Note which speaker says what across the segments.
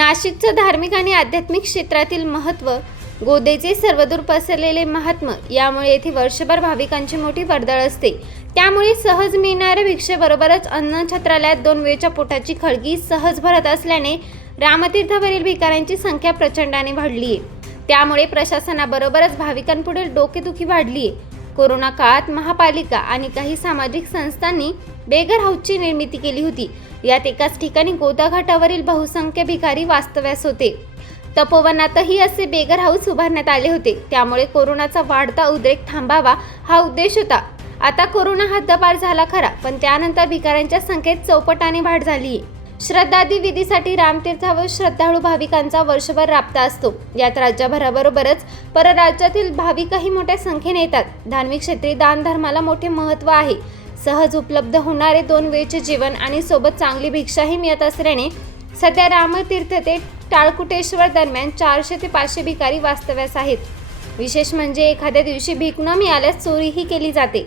Speaker 1: नाशिकचं धार्मिक आणि आध्यात्मिक क्षेत्रातील महत्त्व गोदेचे सर्वदूर पसरलेले महात्म यामुळे येथे वर्षभर भाविकांची मोठी वर्दळ असते. त्यामुळे सहज मिळणाऱ्या भिक्षेबरोबरच अन्न छत्रालयात दोन वेळच्या पोटाची खळगी सहज भरत असल्याने रामतीर्थावरील भिकाऱ्यांची संख्या प्रचंडाने वाढली आहे त्यामुळे प्रशासनाबरोबरच भाविकांपुढील डोकेदुखी वाढली आहे कोरोना काळात महापालिका आणि काही सामाजिक संस्थांनी बेगर हाऊसची निर्मिती केली होती. यात एकाच ठिकाणी गोदाघाटावरील बहुसंख्य भिकारी वास्तव्यास होते. तपोवनातही असे बेगर हाऊस उभारण्यात आले होते. त्यामुळे कोरोनाचा वाढता उद्रेक थांबावा हा उद्देश होता. आता कोरोना हद्दपार झाला खरा पण त्यानंतर भिकाऱ्यांच्या संख्येत चौपटाने वाढ झाली आहे श्रद्धादी विधीसाठी रामतीर्थावर श्रद्धाळू भाविकांचा वर्षभर राबता असतो. यात राज्यभराबरोबरच परराज्यातील भाविकही मोठ्या संख्येने येतात. धार्मिक क्षेत्री दान धर्माला मोठे महत्त्व आहे. सहज उपलब्ध होणारे दोन वेळचे जेवण आणि सोबत चांगली भिक्षाही मिळत असल्याने सध्या रामतीर्थ ते टाळकुटेश्वर दरम्यान चारशे ते पाचशे भिकारी वास्तव्यास आहेत. विशेष म्हणजे एखाद्या दिवशी भीक न मिळाल्यास चोरीही केली जाते.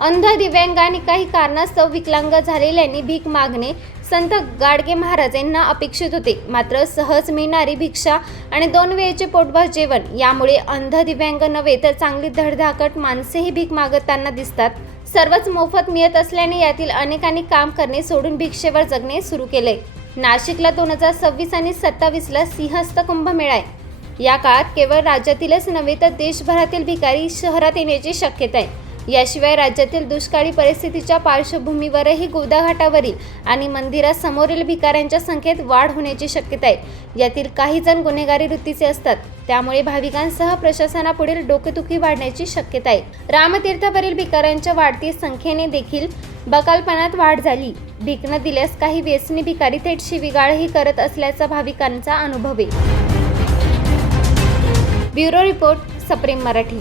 Speaker 1: अंध दिव्यांग आणि काही कारणास्तव विकलांग झालेल्यांनी भीक मागणे संत गाडगे महाराज यांना अपेक्षित होते. मात्र सहज मिळणारी भिक्षा आणि दोन वेळचे पोटभर जेवण यामुळे अंध दिव्यांग नव्हे तर चांगली धडधाकट माणसेही भीक मागताना दिसतात. सर्वच मोफत मिळत असल्याने यातील अनेकांनी काम करणे सोडून भिक्षेवर जगणे सुरू केले. नाशिकला दोन हजार सव्वीस आणि सत्तावीसला सिंहस्थ कुंभमेळा आहे या काळात केवळ राज्यातीलच नव्हे तर देशभरातील भिकारी शहरात येण्याची शक्यता आहे. याशिवाय राज्यातील दुष्काळी परिस्थितीच्या पार्श्वभूमीवरही गोदाघाटावरील आणि मंदिरासमोरील भिकाऱ्यांच्या संख्येत वाढ होण्याची शक्यता आहे. यातील काही जण गुन्हेगारी वृत्तीचे असतात. त्यामुळे भाविकांसह प्रशासनापुढील डोकेदुखी वाढण्याची शक्यता आहे. रामतीर्थावरील भिकाऱ्यांच्या वाढती संख्येने देखील बकालपणात वाढ झाली. भिकणं दिल्यास काही व्यसनी भिकारी थेट शिविगाळही करत असल्याचा भाविकांचा अनुभव आहे. ब्युरो रिपोर्ट सप्रेम मराठी.